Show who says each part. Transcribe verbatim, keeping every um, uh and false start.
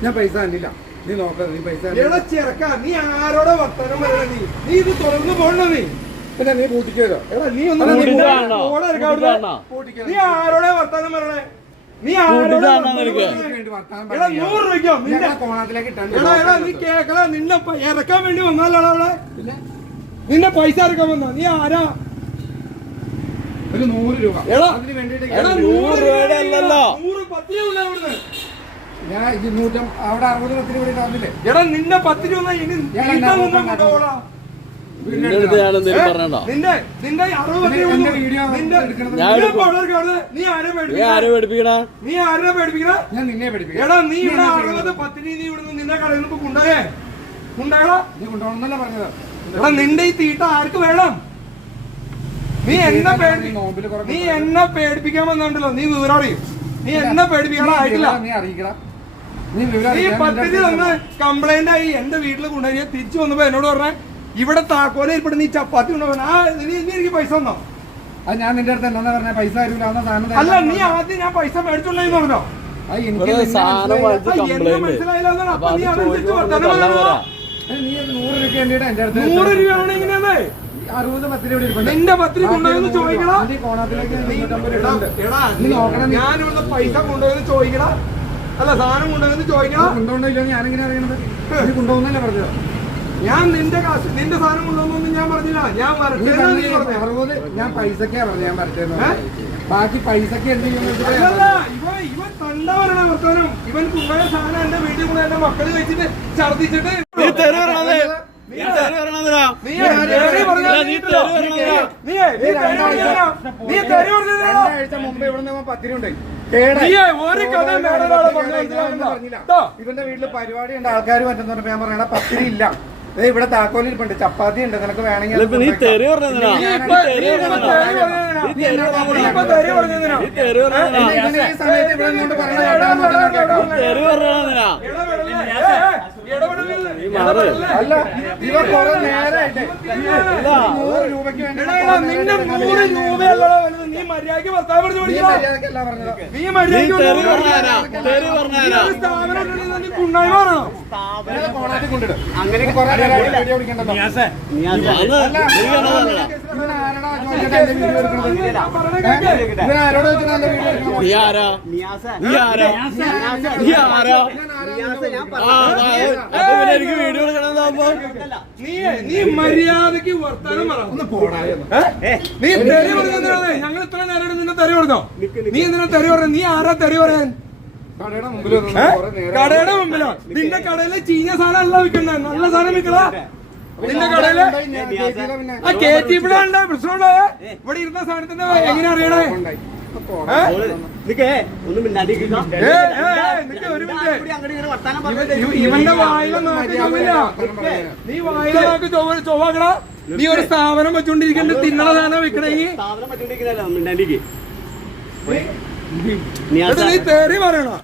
Speaker 1: ഞാൻ പൈസ തന്നില്ല. നീ നോക്കാം, നീ പൈസ
Speaker 2: ചെറുക്ക. നീ ആരോടെ വർത്തമാനം പറയണ? നീ നീ ഇത് തുറന്നു പോകണ. നീ
Speaker 1: പിന്നെ നീ പൂട്ടിക്കോ?
Speaker 2: എടാ നീ ഒന്ന് നീ ആരോടെ വർത്തമാനം പറയണേ? നീ ആരോടെ നൂറ് രൂപയ്ക്കോ നിന്റെ
Speaker 1: കോണത്തിലേക്ക്
Speaker 2: എടാ നീ കേക്കല. നിന്നെ ഇറക്കാൻ വേണ്ടി വന്നാലാണ് അവിടെ. നിന്നെ പൈസ ഇറക്കാൻ വന്നാ നീ ആരാ?
Speaker 1: ഒരു നൂറ് രൂപ അതിന് വേണ്ടിട്ട്
Speaker 2: നൂറ് പത്ത് രൂപ ഇവിടുന്ന്.
Speaker 1: ഞാൻ ഇരുന്നൂറ്റം അവിടെ അറുപത് പത്തിന് കൂടി തന്നില്ലേ?
Speaker 2: എടാ നിന്നെ പത്ത് രൂപ ഇനി നിന്റെ നിന്റെ അറുപത് നീ ആരെ പേടിപ്പിക്കണ? നീ ആരെ പേടിപ്പിക്കണ?
Speaker 1: ഞാൻ നിന്നെ പേടിപ്പിക്കണം.
Speaker 2: എടാ നീ ഇവിടെ അറുപത് പത്തിന് നീ ഇവിടുന്ന് നിന്റെ കടയിൽ നിന്ന് കൊണ്ടുപോയേ കൊണ്ടായടാ.
Speaker 1: നീ കൊണ്ടുപോകണമെന്നല്ല പറഞ്ഞത്.
Speaker 2: എടാ നിന്റെ ഈ തീട്ട ആർക്ക് വേണം? നീ എന്നെ പേടി നീ എന്നെ പേടിപ്പിക്കാൻ വന്നുണ്ടല്ലോ. നീ വിവരം അറിയും. നീ എന്നെ പേടിപ്പിക്കാനായിട്ടില്ല.
Speaker 1: നീ അറിയിക്കണം.
Speaker 2: നീ പദ്ധതി ഒന്ന് കംപ്ലൈന്റ് ആയി എന്റെ വീട്ടിൽ കൊണ്ടുപോയി തിരിച്ചു വന്നപ്പോ എന്നോട് പറഞ്ഞ ഇവിടെ താക്കോല ഇരിപ്പോ നീ ചപ്പാത്തി കൊണ്ടുപോകാൻ ആ നീ എനിക്ക് പൈസ തന്നോ?
Speaker 1: അത് ഞാൻ നിന്റെ അടുത്ത് എന്താ പറഞ്ഞ പൈസ തരൂല
Speaker 2: അല്ല. നീ ആദ്യം ഞാൻ പൈസ മേടിച്ചോണ്ടെന്ന് പറഞ്ഞോ?
Speaker 1: എനിക്ക്
Speaker 2: മനസ്സിലായില്ല. അപ്പൊ നീ അതനുസരിച്ച് വർത്തമാനം പറയണോ?
Speaker 1: നീ നൂറ് രൂപ വേണ്ടിയിട്ട് എന്റെ അടുത്ത്
Speaker 2: നൂറ് രൂപയാണ് ഇങ്ങനെയാണ്.
Speaker 1: അറുപത് പത്ത് രൂപ
Speaker 2: നിന്റെ പത്തിരി കൊണ്ടുപോയെന്ന് ചോദിക്കടാ.
Speaker 1: നോക്കണം.
Speaker 2: ഞാൻ ഇവിടുന്ന് പൈസ കൊണ്ടുപോയെന്ന് ചോദിക്കടാ. അല്ല സാധനം കൊണ്ടുപോയെന്ന് ചോദിക്കടാ.
Speaker 1: കൊണ്ടുപോയില്ല ഞാനെങ്ങനെ അറിയണത്? നീ കൊണ്ടുപോകുന്നല്ലേ പറഞ്ഞത്?
Speaker 2: ഞാൻ നിന്റെ കാശ് നിന്റെ സാധനം കൊണ്ടുവന്നൊന്നും ഞാൻ പറഞ്ഞില്ല. ഞാൻ വരട്ടെ
Speaker 1: അറുപത് ഞാൻ പൈസക്കാ പറഞ്ഞു. ഞാൻ വരട്ടെ. ബാക്കി പൈസക്ക് എന്ത് ചെയ്യുന്നത്?
Speaker 2: ഇവൻ ഇവൻ കണ്ട പറയണ വർത്താനം. ഇവൻ കൊണ്ടുപോയ സാധനം എന്റെ വീട്ടിൽ കൊണ്ട് എന്റെ മക്കള് വെച്ചിട്ട് ഛർദിച്ചിട്ട്
Speaker 1: രണ്ടാഴ്ച മുമ്പ് ഇവിടെ പത്ത് രൂപ ഉണ്ടായി. ഇവന്റെ വീട്ടില് പരിപാടി ഉണ്ട്. ആൾക്കാർ പറ്റുന്ന പറഞ്ഞപ്പോ ഞാൻ പറയണ പത്തിരി ഇല്ല. ഇവിടെ താക്കോലിരിപ്പുണ്ട്. ചപ്പാത്തി ഉണ്ട്. നിനക്ക് വേണമെങ്കിൽ ഈ സമയത്ത് ഇവിടെ നിന്നോണ്ട് അല്ല ഇവ കുറെ നേരമായിട്ട് നൂറ് രൂപയ്ക്ക് വേണ്ടി
Speaker 2: നിന്റെ നൂറ് രൂപയല്ലോ നീ മര്യാദക്ക് ഭർത്താവ്
Speaker 1: മര്യാദക്കല്ല പറഞ്ഞത്.
Speaker 2: നീ മര്യാദക്ക് കുണ്ടായി മാറണോ?
Speaker 1: കോണാത്തി കൊണ്ടിടും. അങ്ങനെ കുറെ നേരമായിട്ട് വീഡിയോ പിടിക്കണ്ടല്ലോ. ഇവനാരോട് വെച്ചിട്ടാ എന്റെ വീഡിയോ
Speaker 3: എനിക്ക് വീഡിയോ എടുക്കണമെന്നാകുമ്പോ
Speaker 2: നീ മര്യാദക്ക് വർത്താനം പറ. ഒന്ന് പോടാ. നീ തെറി പറഞ്ഞാണ്. ഞങ്ങൾ ഇത്ര നേരം നിന്നെ തെറി പറഞ്ഞോ? നീ എന്തിനാ തെറി പറഞ്ഞ? നീ ആരാ തെറി പറയാൻ?
Speaker 1: കടയുടെ മുമ്പിൽ
Speaker 2: കടയുടെ മുമ്പിലോ? നിന്റെ കടയില് ചീഞ്ഞ സാധനം അല്ല വിൽക്കണ്ടേ? നല്ല സാധനം വിൽക്കടാ. നിന്റെ കടയില് ആ കേറ്റിപ്പിടാണ്ട പ്രശ്നമുണ്ടോ? ഇവിടെ ഇരുന്ന സാധനത്തിന്റെ എങ്ങനെ അറിയണേ? ഇവന്റെ വായില നോക്കില്ല. നീ വായില നോക്കി ചൊവ്വാക്കടാ. നീ ഒരു സ്ഥാപനം വെച്ചോണ്ടിരിക്കണ്ട. തിന്നണ സാധനം വിൽക്കണമെങ്കിൽ നീ തേറി പറയണോ?